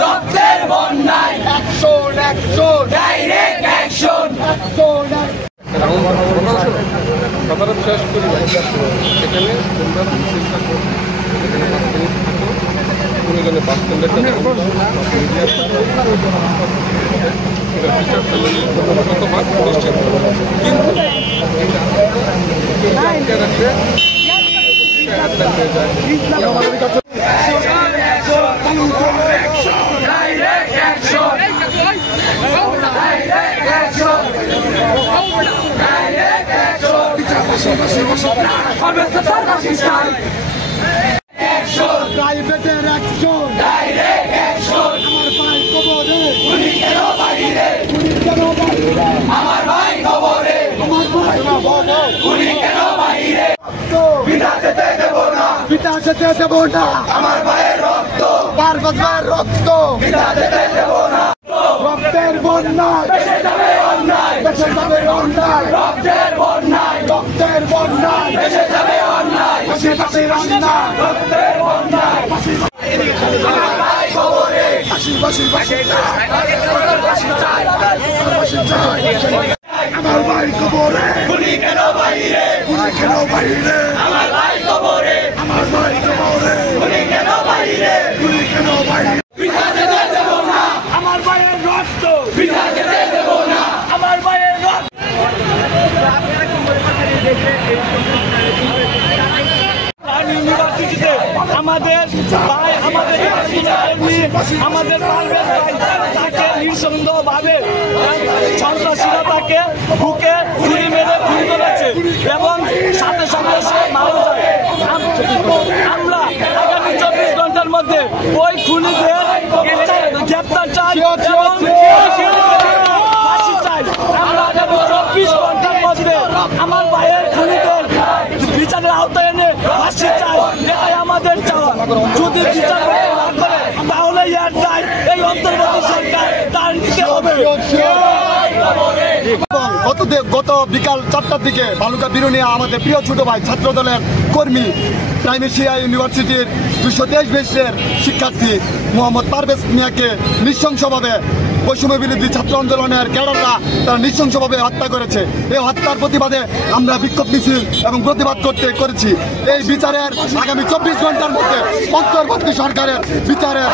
রক্তের বন্যায় action action direct action কথাটা শেষ করি এখানে তোমরা চিন্তা করো এখানে 5 মিনিট থাকো প্রয়োজনে 5 মিনিটের প্রাইভেটের অ্যাকশন ডাইরেক্ট অ্যাকশন আমার ভাই কবরে আমার ভাই কবরে গুলি কেন বাহিরে বিনা যেতে দেব না বিনা যেতে দেব না আমার ভাইয়ের রক্ত পারভেজ ভাইয়ের রক্ত বিনা যেতে দেব না রক্তের বন্যায় বেঁচে যাবে অন্যায় বেঁচে যাবে অন্যায় রক্তের বন্যায় রক্তের বন্যায় বেঁচে যাবে অন্যায় বেঁচে যাবে অন্যায় রক্তের বন্যায় আমার ভাই কবরে বাসি বাসি বাসি আমার ভাই কবরে গুলি কেন বাহিরে গুলি কেন বাহিরে আমার ভাই কবরে আমার ভাই কবরে গুলি কেন বাহিরে গুলি কেন বাহিরে বিনা যেতে দেব না আমার ভাইয়ের রক্ত বিনা যেতে দেব না আমার ভাইয়ের রক্ত ইউনিভার্সিটিতে আমাদের ভাই আমাদের তাকে নৃশংসভাবে সন্ত্রাসীরা তাকে বুকে ছুরি মেরে খুন করেছে এবং সাথে সাথে সে মারা যায়। আমরা আগামী 24 ঘন্টার মধ্যে ওই খুনিদের গ্রেপ্তার চাই এবং ফাঁসি চাই। আমরা আগামী 24 ঘন্টার মধ্যে আমার ভাইয়ের খুনিদের বিচারের আওতায় এনে ফাঁসি চাই, এটাই আমাদের চাওয়া। যদি বিচার না করে তাহলে এর দায় এই অন্তর্বর্তী সরকার তার নিতে হবে। গত বিকাল 4টার দিকে বালুকা বিরুনিয়া আমাদের প্রিয় ছোট ভাই ছাত্র দলের কর্মী প্রাইম এশিয়া ইউনিভার্সিটির 223 ব্যাচের শিক্ষার্থী মোহাম্মদ পারভেজ মিয়াকে নৃশংসভাবে বৈষম্য বিরোধী ছাত্র আন্দোলনের ক্যাডাররা তারা নৃশংসভাবে হত্যা করেছে। এই হত্যার প্রতিবাদে আমরা বিক্ষোভ মিছিল এবং প্রতিবাদ করেছি। এই বিচারের আগামী 24 ঘন্টার মধ্যে অন্তর্বর্তী সরকারের বিচারের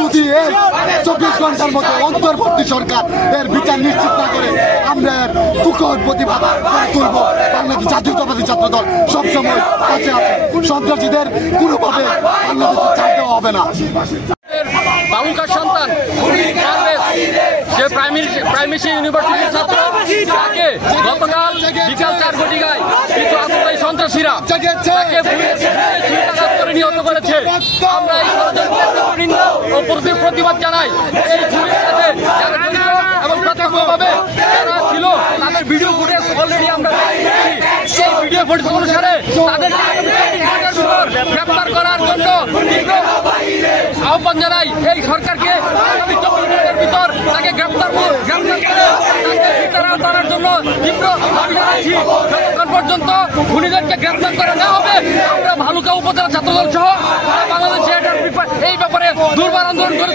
যদি 24 ঘন্টার মধ্যে অন্তর্বর্তী সরকার এর বিচার নিশ্চিত না করে আমরা এর তুখর প্রতিবাদ তুলব। বাংলাদেশ জাতীয়তাবাদী ছাত্র দল সবসময় কাছে আছে। সন্ত্রাসীদের কোনোভাবে বাংলাদেশে ছাড় দেওয়া হবে না। বালুকার সন্তান সে প্রাইম এশিয়া ইউনিভার্সিটির ছাত্র, তাকে গতকাল বিকাল 4 ঘটিকায় কিছু আততায়ী সন্ত্রাসীরা করে নিহত করেছে। আমরা এই ষড়যন্ত্রের প্রতিবাদ জানাই। এই ছুরির সাথে যারা জড়িত এবং প্রত্যক্ষভাবে যারা ছিল তাদের ভিডিও ফুটেজ অলরেডি আমরা পেয়েছি। এই ভিডিও ফুটেজ অনুসারে তাদেরকে গ্রেপ্তার করার জন্য আহ্বান জানাই। এই সরকারকে আগামী 24 ঘন্টার ভিতর তাকে গ্রেপ্তার করে তাকে বিচার আওতার জন্য তীব্র দাবি জানাচ্ছি। যতক্ষণ পর্যন্ত খুনিদেরকে গ্রেপ্তার করা না হবে আমরা ভালুকা উপজেলা ছাত্রদল সহ বাংলাদেশে এই ব্যাপারে দুর্বার আন্দোলন করে